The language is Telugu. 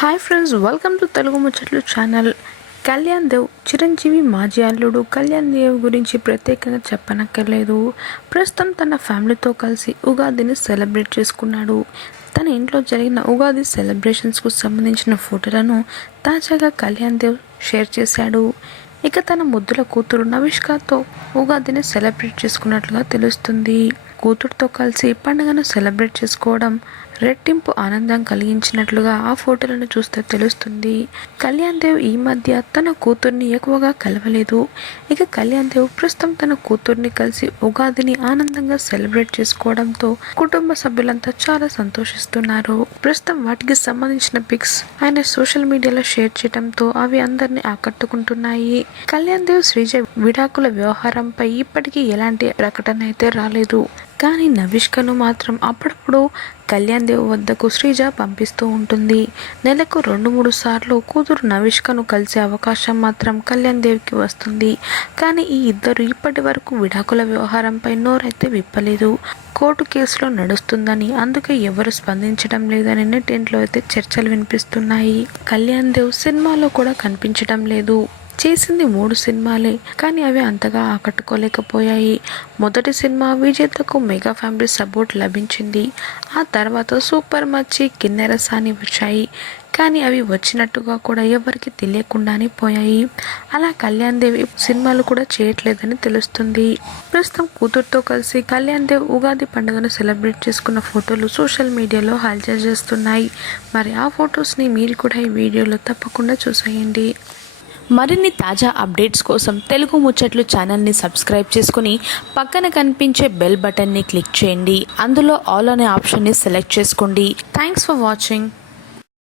Hi friends, welcome to Telugu ముచ్చట్లు ఛానల్. కళ్యాణ్ దేవ్ చిరంజీవి మాజీ అల్లుడు కళ్యాణ్ దేవ్ గురించి ప్రత్యేకంగా చెప్పనక్కర్లేదు. ప్రస్తుతం తన ఫ్యామిలీతో కలిసి ఉగాదిని సెలబ్రేట్ చేసుకున్నాడు. తన ఇంట్లో జరిగిన ఉగాది సెలబ్రేషన్స్కు సంబంధించిన ఫోటోలను తాజాగా కళ్యాణ్ దేవ్ షేర్ చేశాడు. ఇక తన ముద్దుల కూతురు నవిష్కతో ఉగాదిని సెలబ్రేట్ చేసుకున్నట్లుగా తెలుస్తుంది. కూతురుతో కలిసి పండుగను సెలబ్రేట్ చేసుకోవడం రెట్టింపు ఆనందం కలిగించినట్లుగా ఆ ఫోటోలను చూస్తే తెలుస్తుంది. కళ్యాణ్ దేవ్ ఈ మధ్య తన కూతుర్ని ఎక్కువగా కలవలేదు. ఇక కళ్యాణ్ దేవ్ ప్రస్తుతం తన కూతుర్ని కలిసి ఉగాదిని ఆనందంగా సెలబ్రేట్ చేసుకోవడంతో కుటుంబ సభ్యులంతా చాలా సంతోషిస్తున్నారు. ప్రస్తుతం వాటికి సంబంధించిన పిక్స్ ఆయన సోషల్ మీడియాలో షేర్ చేయడంతో అవి అందరినీ ఆకట్టుకుంటున్నాయి. కళ్యాణ్ దేవ్ శ్రీజ విడాకుల వ్యవహారంపై ఇప్పటికీ ఎలాంటి ప్రకటన అయితే రాలేదు. కానీ నవిష్కను మాత్రం అప్పుడప్పుడు కళ్యాణ్ దేవ్ వద్దకు శ్రీజ పంపిస్తూ ఉంటుంది. నెలకు 2-3 సార్లు కూతురు నవిష్కను కలిసే అవకాశం మాత్రం కళ్యాణ్ దేవ్కి వస్తుంది. కానీ ఈ ఇద్దరు ఇప్పటి వరకు విడాకుల వ్యవహారంపై నోరైతే విప్పలేదు. కోర్టు కేసులో నడుస్తుందని, అందుకే ఎవరు స్పందించడం లేదని నెట్టింట్లో అయితే చర్చలు వినిపిస్తున్నాయి. కళ్యాణ్ దేవ్ సినిమాలో కూడా కనిపించడం లేదు. చేసింది 3 సినిమాలే, కానీ అవి అంతగా ఆకట్టుకోలేకపోయాయి. మొదటి సినిమా విజేతకు మెగా ఫ్యామిలీ సపోర్ట్ లభించింది. ఆ తర్వాత సూపర్ మచ్చి, కిన్నెరసాని వచ్చాయి, కానీ అవి వచ్చినట్టుగా కూడా ఎవరికి తెలియకుండానే పోయాయి. అలా కళ్యాణ్ దేవ్ సినిమాలు కూడా చేయట్లేదని తెలుస్తుంది. ప్రస్తుతం కూతురుతో కలిసి కళ్యాణ్ దేవ్ ఉగాది పండుగను సెలబ్రేట్ చేసుకున్న ఫోటోలు సోషల్ మీడియాలో హల్చల్ చేస్తున్నాయి. మరి ఆ ఫొటోస్ని మీరు కూడా ఈ వీడియోలో తప్పకుండా చూసేయండి. మరిన్ని తాజా అప్డేట్స్ కోసం తెలుగు ముచ్చట్లు ఛానల్ని సబ్స్క్రైబ్ చేసుకుని పక్కన కనిపించే బెల్ బటన్ని క్లిక్ చేయండి. అందులో ఆల్ అనే ఆప్షన్ని సెలెక్ట్ చేసుకోండి. Thanks for watching.